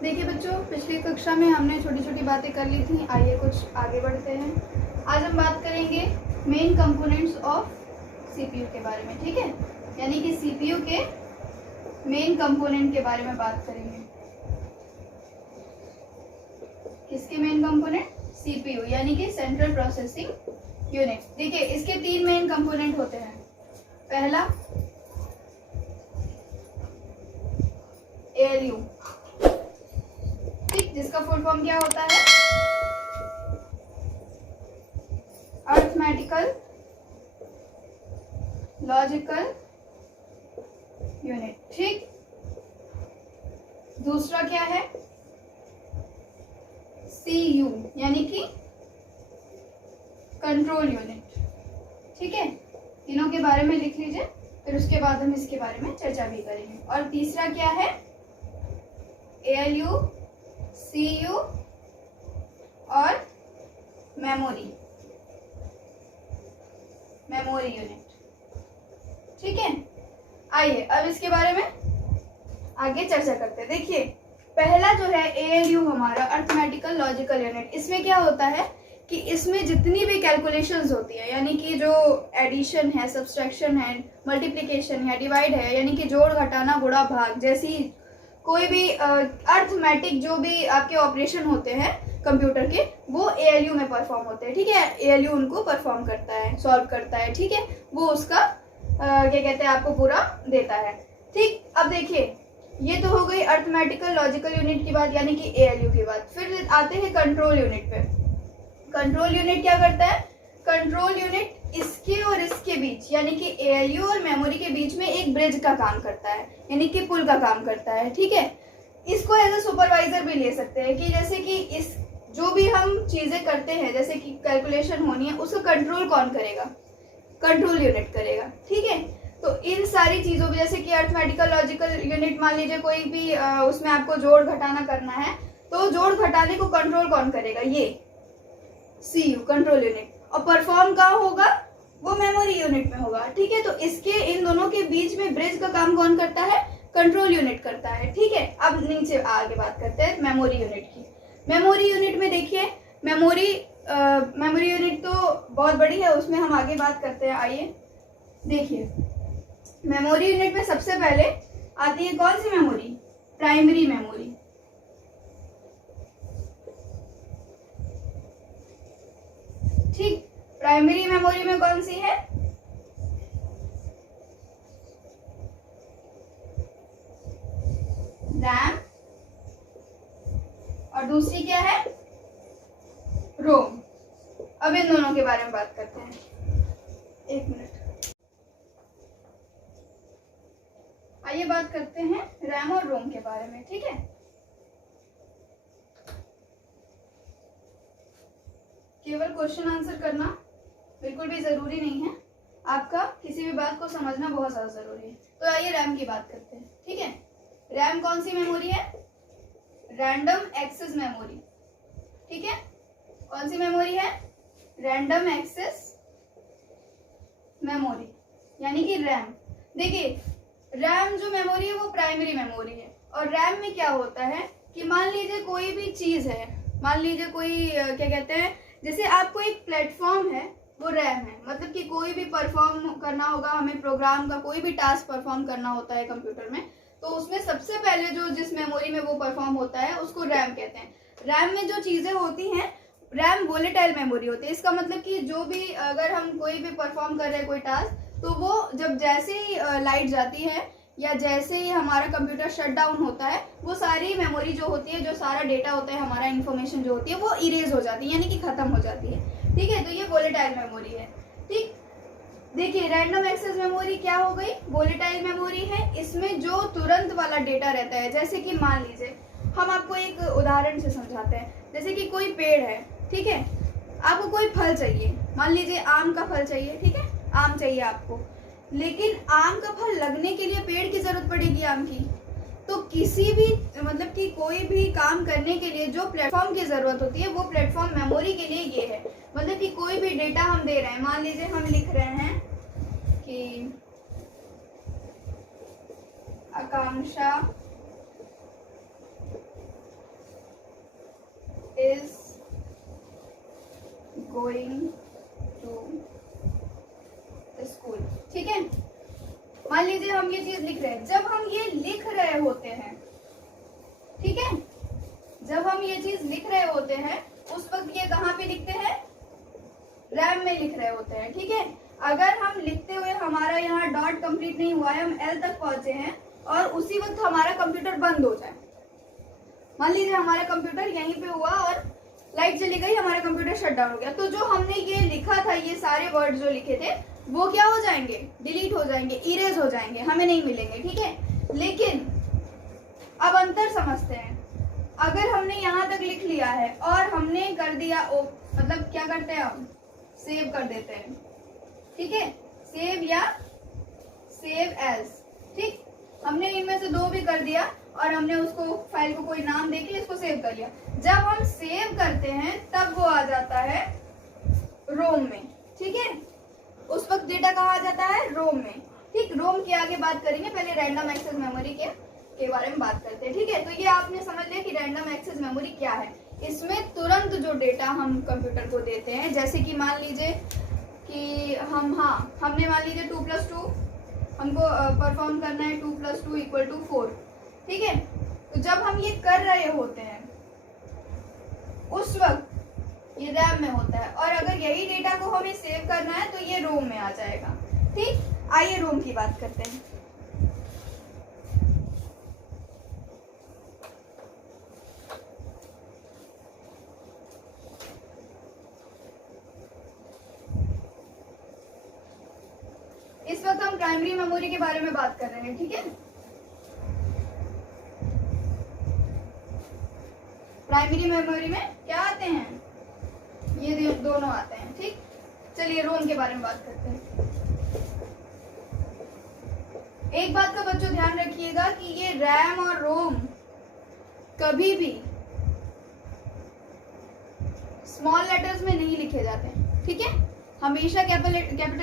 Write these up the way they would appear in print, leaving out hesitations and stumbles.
देखिए बच्चों, पिछली कक्षा में हमने छोटी छोटी बातें कर ली थी। आइए कुछ आगे बढ़ते हैं। आज हम बात करेंगे मेन कंपोनेंट्स ऑफ सीपीयू के बारे में, ठीक है। यानी कि सीपीयू के मेन कंपोनेंट के बारे में बात करेंगे। किसके मेन कंपोनेंट? सीपीयू यानी कि सेंट्रल प्रोसेसिंग यूनिट। देखिए इसके 3 मेन कंपोनेंट होते हैं। पहला एएलयू, ठीक, जिसका फुल फॉर्म क्या होता है? अरिथमेटिकल लॉजिकल यूनिट, ठीक। दूसरा क्या है? सीयू यानी कि कंट्रोल यूनिट, ठीक है। तीनों के बारे में लिख लीजिए, फिर उसके बाद हम इसके बारे में चर्चा भी करेंगे। और तीसरा क्या है? एएलयू, सीयू और मेमोरी यूनिट, ठीक है। आइए अब इसके बारे में आगे चर्चा करते हैं। देखिए पहला जो है एएलयू हमारा अरिथमेटिकल लॉजिकल यूनिट। इसमें क्या होता है कि इसमें जितनी भी कैलकुलेशंस होती है, यानी कि जो एडिशन है, सब्सट्रैक्शन है, मल्टीप्लिकेशन है, डिवाइड है, यानी कि जोड़ घटाना गुणा भाग जैसी कोई भी अरिथमेटिक जो भी आपके ऑपरेशन होते हैं कंप्यूटर के, वो एएलयू में परफॉर्म होते हैं, ठीक है। एएलयू उनको परफॉर्म करता है, सॉल्व करता है, ठीक है। वो उसका क्या कहते हैं, आपको पूरा देता है, ठीक। अब देखिए ये तो हो गई अरिथमेटिकल लॉजिकल यूनिट की बात, यानी कि एएलयू की बात। फिर आते हैं कंट्रोल यूनिट पे। कंट्रोल यूनिट क्या करता है? कंट्रोल यूनिट इसके और इसके बीच, यानी कि एएलयू और मेमोरी के बीच में एक ब्रिज का काम करता है, यानी कि पुल का काम करता है, ठीक है। इसको एज ए सुपरवाइजर भी ले सकते हैं कि जैसे कि इस जो भी हम चीजें करते हैं, जैसे कि कैलकुलेशन होनी है, उसको कंट्रोल कौन करेगा? कंट्रोल यूनिट करेगा, ठीक है। तो इन सारी चीजों में जैसे कि अरिथमेटिकल लॉजिकल यूनिट, मान लीजिए कोई भी उसमें आपको जोड़ घटाना करना है, तो जोड़ घटाने को कंट्रोल कौन करेगा? ये सीयू कंट्रोल यूनिट। और परफॉर्म कहाँ होगा? वो मेमोरी यूनिट में होगा, ठीक है। तो इसके इन दोनों के बीच में ब्रिज का काम कौन करता है? कंट्रोल यूनिट करता है, ठीक है। अब नीचे आगे बात करते हैं मेमोरी यूनिट की। मेमोरी यूनिट में देखिए मेमोरी यूनिट तो बहुत बड़ी है, उसमें हम आगे बात करते हैं। आइए देखिए मेमोरी यूनिट में सबसे पहले आती है कौन सी मेमोरी? प्राइमरी मेमोरी, ठीक। प्राइमरी मेमोरी में कौन सी है? रैम, और दूसरी क्या है? रोम। अब इन दोनों के बारे में बात करते हैं। एक मिनट, आइए बात करते हैं रैम और रोम के बारे में, ठीक है। केवल क्वेश्चन आंसर करना बिल्कुल भी जरूरी नहीं है, आपका किसी भी बात को समझना बहुत ज्यादा जरूरी है। तो आइए रैम की बात करते हैं, ठीक है। रैम कौन सी मेमोरी है? रैंडम एक्सेस मेमोरी, ठीक है। कौन सी मेमोरी है? रैंडम एक्सेस मेमोरी, यानी कि रैम। देखिए रैम जो मेमोरी है वो प्राइमरी मेमोरी है। और रैम में क्या होता है कि मान लीजिए कोई भी चीज है, मान लीजिए कोई क्या कहते हैं, जैसे आपको एक प्लेटफॉर्म है, वो रैम है। मतलब कि कोई भी परफॉर्म करना होगा हमें, प्रोग्राम का कोई भी टास्क परफॉर्म करना होता है कंप्यूटर में, तो उसमें सबसे पहले जो जिस मेमोरी में वो परफॉर्म होता है उसको रैम कहते हैं। रैम में जो चीजें होती हैं, रैम वोलेटाइल मेमोरी होती है। इसका मतलब कि जो भी अगर हम कोई भी परफॉर्म कर रहे हैं कोई टास्क, तो वो जब जैसे ही लाइट जाती है या जैसे ही हमारा कंप्यूटर शट डाउन होता है, वो सारी मेमोरी जो होती है, जो सारा डेटा होता है, हमारा इन्फॉर्मेशन जो होती है, वो इरेज हो जाती है, यानी कि खत्म हो जाती है, ठीक है। तो ये वोलेटाइल मेमोरी है, ठीक। देखिए रैंडम एक्सेस मेमोरी क्या हो गई? वोलेटाइल मेमोरी है। इसमें जो तुरंत वाला डेटा रहता है, जैसे कि मान लीजिए हम आपको एक उदाहरण से समझाते हैं। जैसे कि कोई पेड़ है, ठीक है, आपको कोई फल चाहिए, मान लीजिए आम का फल चाहिए, ठीक है, आम चाहिए आपको। लेकिन आम का फल लगने के लिए पेड़ की जरूरत पड़ेगी, आम की। तो किसी भी मतलब कि कोई भी काम करने के लिए जो प्लेटफॉर्म की जरूरत होती है, वो प्लेटफॉर्म मेमोरी के लिए ये है। मतलब कि कोई भी डेटा हम दे रहे हैं, मान लीजिए हम लिख रहे हैं कि आकांक्षा गोइंग टू स्कूल। ठीक है, मान लीजिए हम ये चीज लिख रहे हैं। जब हम ये लिख रहे होते हैं, ठीक है, जब हम ये चीज लिख रहे होते हैं उस वक्त ये कहाँ पे लिखते हैं? रैम में लिख रहे होते हैं। ठीक है, अगर हम लिखते हुए हमारा यहाँ डॉट कंप्लीट नहीं हुआ है, हम एल तक पहुंचे हैं और उसी वक्त हमारा कंप्यूटर बंद हो जाए, मान लीजिए हमारा कंप्यूटर यहीं पे हुआ और लाइट चली गई, हमारा कंप्यूटर शट डाउन हो गया, तो जो हमने ये लिखा था, ये सारे वर्ड जो लिखे थे वो क्या हो जाएंगे? डिलीट हो जाएंगे, इरेज हो जाएंगे, हमें नहीं मिलेंगे। ठीक है, लेकिन अब अंतर समझते हैं। अगर हमने यहाँ तक लिख लिया है और हमने कर दिया मतलब क्या करते हैं हम? सेव कर देते हैं। ठीक है, सेव या सेव एज। ठीक, हमने इनमें से दो भी कर दिया और हमने उसको फाइल को कोई नाम देके इसको सेव कर लिया। जब हम सेव करते हैं तब वो आ जाता है रोम में। ठीक है, उस वक्त डेटा कहाँ आ जाता है? रोम में। ठीक, रोम की आगे बात करेंगे, पहले रैंडम एक्सेस मेमोरी के बारे में बात करते हैं। ठीक है, तो ये आपने समझ लिया कि रैंडम एक्सेस मेमोरी क्या है। इसमें तुरंत जो डेटा हम कंप्यूटर को देते हैं, जैसे कि मान लीजिए कि हमने मान लीजिए 2+2 हमको परफॉर्म करना है, 2+2 = 4। ठीक है, तो जब हम ये कर रहे होते हैं उस वक्त ये रैम में होता है और अगर यही डेटा को हमें सेव करना है तो ये रोम में आ जाएगा। ठीक, आइए रोम की बात करते हैं। इस वक्त हम प्राइमरी मेमोरी के बारे में बात कर रहे हैं। ठीक है, प्राइमरी मेमोरी में क्या आते हैं? ये दोनों आते हैं। ठीक, चलिए रोम के बारे में बात करते हैं। एक बात का बच्चों ध्यान रखिएगा कि ये रैम और रोम कभी भी स्मॉल लेटर्स में नहीं लिखे जाते हैं। ठीक है, हमेशा कैपिटल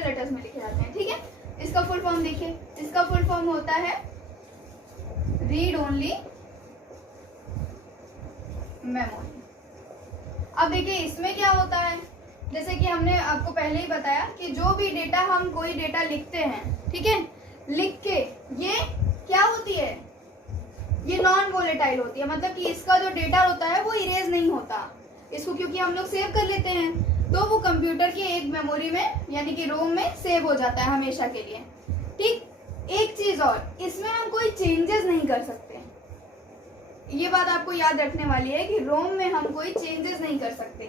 लेटर्स में लिखे जाते हैं। ठीक है, इसका फुल फॉर्म देखिए, इसका फुल फॉर्म होता है रीड ओनली मेमोरी। अब देखिए इसमें क्या होता है, जैसे कि हमने आपको पहले ही बताया कि जो भी डेटा हम कोई डेटा लिखते हैं, ठीक है, लिख के ये क्या होती है? ये नॉन वोलेटाइल होती है, मतलब कि इसका जो डेटा होता है वो इरेज नहीं होता इसको, क्योंकि हम लोग सेव कर लेते हैं तो वो कंप्यूटर की एक मेमोरी में यानी कि रोम में सेव हो जाता है हमेशा के लिए। ठीक, एक चीज और, इसमें हम कोई चेंजेस नहीं कर सकते। ये बात आपको याद रखने वाली है कि रोम में हम कोई चेंजेस नहीं कर सकते।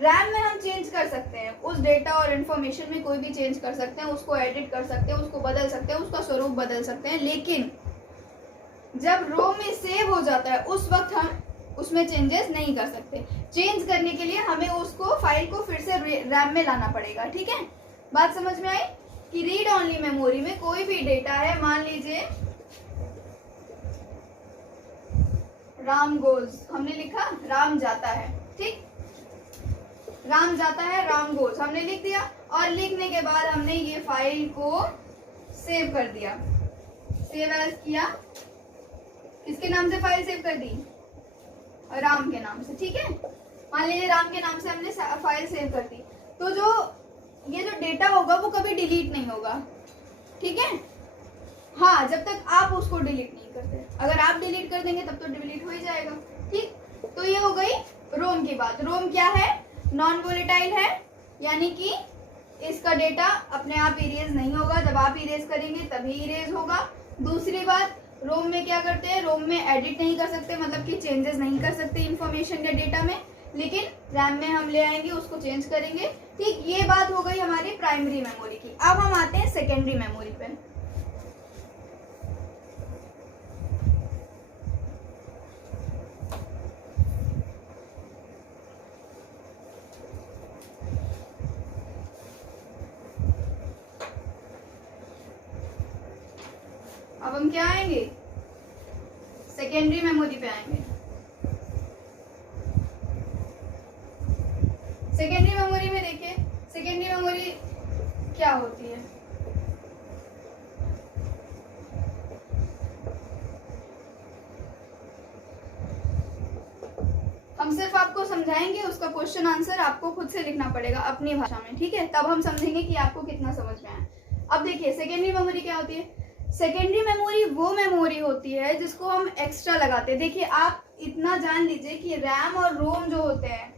रैम में हम चेंज कर सकते हैं, उस डेटा और इन्फॉर्मेशन में कोई भी चेंज कर सकते हैं, उसको एडिट कर सकते हैं, उसको बदल सकते हैं, उसका स्वरूप बदल सकते हैं। लेकिन जब रोम में सेव हो जाता है उस वक्त हम उसमें चेंजेस नहीं कर सकते। चेंज करने के लिए हमें उसको फाइल को फिर से रैम में लाना पड़ेगा। ठीक है, बात समझ में आई कि रीड ओनली मेमोरी में कोई भी डेटा है, मान लीजिए राम गोज, हमने लिखा राम जाता है। ठीक, राम जाता है, राम गोज हमने लिख दिया और लिखने के बाद हमने ये फाइल को सेव कर दिया, सेव एज किया। किसके नाम से फाइल सेव कर दी? राम के नाम से। ठीक है, मान लीजिए राम के नाम से हमने फाइल सेव कर दी, तो ये जो डेटा होगा वो कभी डिलीट नहीं होगा। ठीक है, हाँ, जब तक आप उसको डिलीट नहीं करते। अगर आप डिलीट कर देंगे तब तो डिलीट हो ही जाएगा। ठीक, तो ये हो गई रोम की बात। रोम क्या है? नॉन वोलेटाइल है, यानी कि इसका डेटा अपने आप इरेज नहीं होगा, जब आप इरेज करेंगे तभी इरेज होगा। दूसरी बात, रोम में क्या करते हैं? रोम में एडिट नहीं कर सकते, मतलब कि चेंजेस नहीं कर सकते इंफॉर्मेशन या डेटा में, लेकिन रैम में हम ले आएंगे, उसको चेंज करेंगे। ठीक, ये बात हो गई हमारी प्राइमरी मेमोरी की। अब हम आते हैं सेकेंडरी मेमोरी पे। अब हम क्या आएंगे? सेकेंडरी मेमोरी पे आएंगे। सेकेंडरी मेमोरी में देखिए, सेकेंडरी मेमोरी क्या होती है? हम सिर्फ आपको समझाएंगे, उसका क्वेश्चन आंसर आपको खुद से लिखना पड़ेगा अपनी भाषा में, ठीक है? तब हम समझेंगे कि आपको कितना समझ में आया। अब देखिए सेकेंडरी मेमोरी क्या होती है। सेकेंडरी मेमोरी वो मेमोरी होती है जिसको हम एक्स्ट्रा लगाते हैं। देखिए आप इतना जान लीजिए कि रैम और रोम जो होते हैं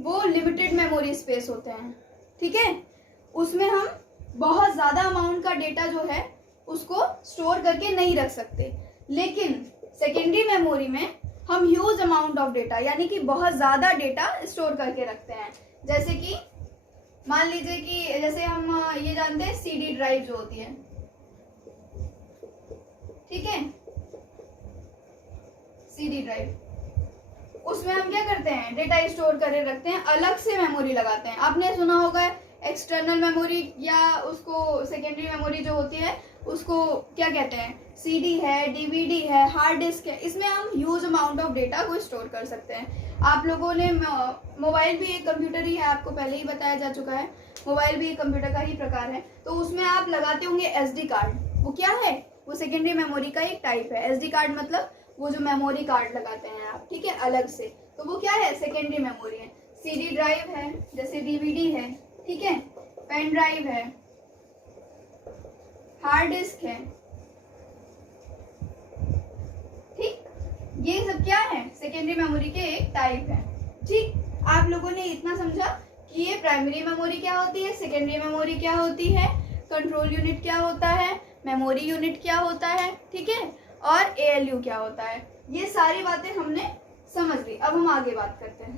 वो लिमिटेड मेमोरी स्पेस होते हैं, ठीक है? उसमें हम बहुत ज़्यादा अमाउंट का डेटा जो है उसको स्टोर करके नहीं रख सकते, लेकिन सेकेंडरी मेमोरी में हम ह्यूज अमाउंट ऑफ डेटा यानी कि बहुत ज़्यादा डेटा स्टोर करके रखते हैं। जैसे कि मान लीजिए कि जैसे हम ये जानते हैं सीडी ड्राइव जो होती है, ठीक है? सीडी ड्राइव, उसमें हम क्या करते हैं, डेटा स्टोर करके रखते हैं, अलग से मेमोरी लगाते हैं। आपने सुना होगा एक्सटर्नल मेमोरी या उसको सेकेंडरी मेमोरी जो होती है उसको क्या कहते हैं, सीडी है, डीवीडी है, हार्ड डिस्क है। इसमें हम ह्यूज अमाउंट ऑफ डेटा को स्टोर कर सकते हैं। आप लोगों ने मोबाइल भी एक कंप्यूटर ही है, आपको पहले ही बताया जा चुका है, मोबाइल भी एक कंप्यूटर का ही प्रकार है। तो उसमें आप लगाते होंगे एसडी कार्ड, वो क्या है, वो सेकेंडरी मेमोरी का एक टाइप है। एसडी कार्ड मतलब वो जो मेमोरी कार्ड लगाते हैं आप, ठीक है, अलग से, तो वो क्या है, सेकेंडरी मेमोरी है। सीडी ड्राइव है, जैसे डीवीडी है, ठीक है, पेन ड्राइव है, हार्ड डिस्क है, ठीक, ये सब क्या है, सेकेंडरी मेमोरी के एक टाइप है, ठीक। आप लोगों ने इतना समझा कि ये प्राइमरी मेमोरी क्या होती है, सेकेंडरी मेमोरी क्या होती है, कंट्रोल यूनिट क्या होता है, मेमोरी यूनिट क्या होता है, ठीक है, और एएलयू क्या होता है। ये सारी बातें हमने समझ ली। अब हम आगे बात करते हैं।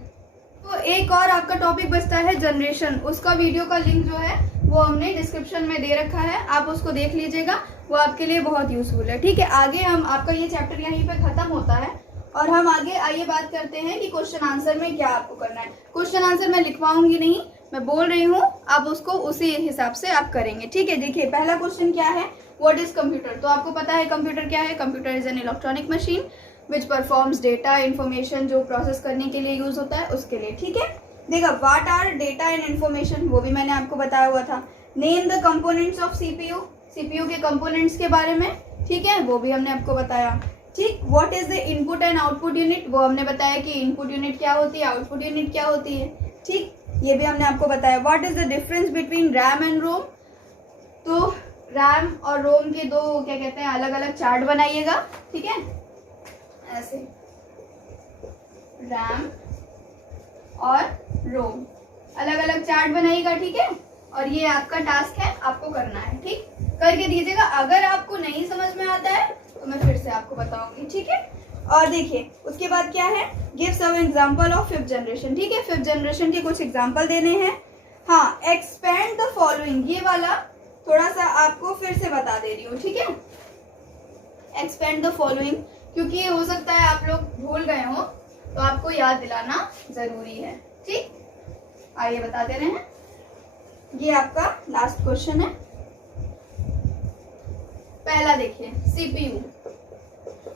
तो एक और आपका टॉपिक बचता है जनरेशन। उसका वीडियो का लिंक जो है वो हमने डिस्क्रिप्शन में दे रखा है, आप उसको देख लीजिएगा, वो आपके लिए बहुत यूजफुल है, ठीक है। आगे हम आपका ये चैप्टर यहीं पे खत्म होता है और हम आगे आइए बात करते हैं कि क्वेश्चन आंसर में क्या आपको करना है। क्वेश्चन आंसर मैं लिखवाऊंगी नहीं, मैं बोल रही हूँ, आप उसको उसी हिसाब से आप करेंगे, ठीक है। देखिए पहला क्वेश्चन क्या है, व्हाट इज कंप्यूटर। तो आपको पता है कंप्यूटर क्या है, computer is an electronic machine which performs data information, जो प्रोसेस करने के लिए यूज होता है उसके लिए, ठीक है। देखा what are data and information, वो भी मैंने आपको बताया हुआ था। Name the components of CPU, CPU के कंपोनेंट्स के बारे में, ठीक है, वो भी हमने आपको बताया, ठीक। What is the input and output unit, वो हमने बताया कि इनपुट यूनिट क्या होती है, आउटपुट यूनिट क्या होती है, ठीक, ये भी हमने आपको बताया। What is the difference between RAM and ROM, तो रैम और रोम के दो क्या कहते हैं अलग अलग चार्ट बनाइएगा, ठीक है, ऐसे रैम और रोम अलग अलग चार्ट बनाइएगा, ठीक है। और ये आपका टास्क है, आपको करना है, ठीक, करके दीजिएगा। अगर आपको नहीं समझ में आता है तो मैं फिर से आपको बताऊंगी, ठीक है। और देखिए उसके बाद क्या है, give some example of fifth generation, ठीक है, फिफ्थ जनरेशन के कुछ एग्जांपल देने हैं। हाँ, एक्सपेंड द फॉलोइंग, ये वाला थोड़ा सा आपको फिर से बता दे रही हूँ, ठीक है। एक्सपेंड द फॉलोइंग, क्योंकि हो सकता है आप लोग भूल गए हो, तो आपको याद दिलाना जरूरी है, ठीक। आइए बता दे रहे हैं, ये आपका लास्ट क्वेश्चन है। पहला देखिए सीपीयू,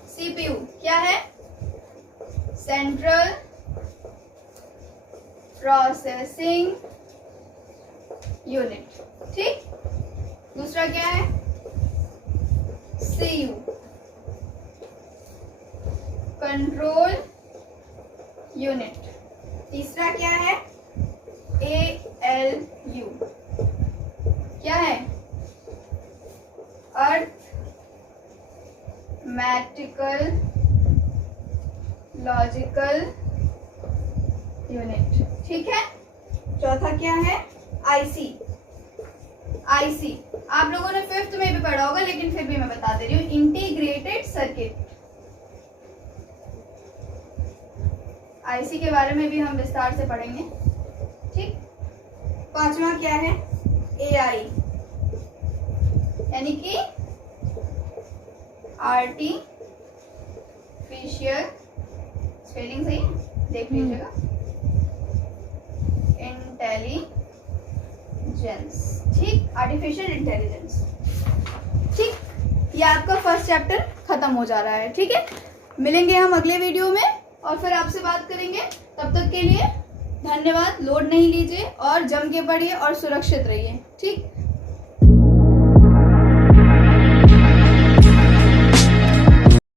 सीपीयू क्या है, सेंट्रल प्रोसेसिंग यूनिट, ठीक। दूसरा क्या है, सीयू, कंट्रोल यूनिट। तीसरा क्या है, एएलयू, क्या है, अर्थमेटिकल लॉजिकल यूनिट, ठीक है। चौथा क्या है, आईसी, आईसी आप लोगों ने फिफ्थ में भी पढ़ा होगा, लेकिन फिर भी मैं बता दे रही हूँ, इंटीग्रेटेड सर्किट। आईसी के बारे में भी हम विस्तार से पढ़ेंगे, ठीक। पांचवा क्या है, एआई, यानी कि आर्टिफिशियल, स्पेलिंग सही है, देख लीजिएगा, इंटेलिजेंस, ठीक, आर्टिफिशियल इंटेलिजेंस, ठीक। ये आपका फर्स्ट चैप्टर खत्म हो जा रहा है, ठीक है। मिलेंगे हम अगले वीडियो में और फिर आपसे बात करेंगे। तब तक के लिए धन्यवाद। लोड नहीं लीजिए और जम के पढ़िए और सुरक्षित रहिए, ठीक।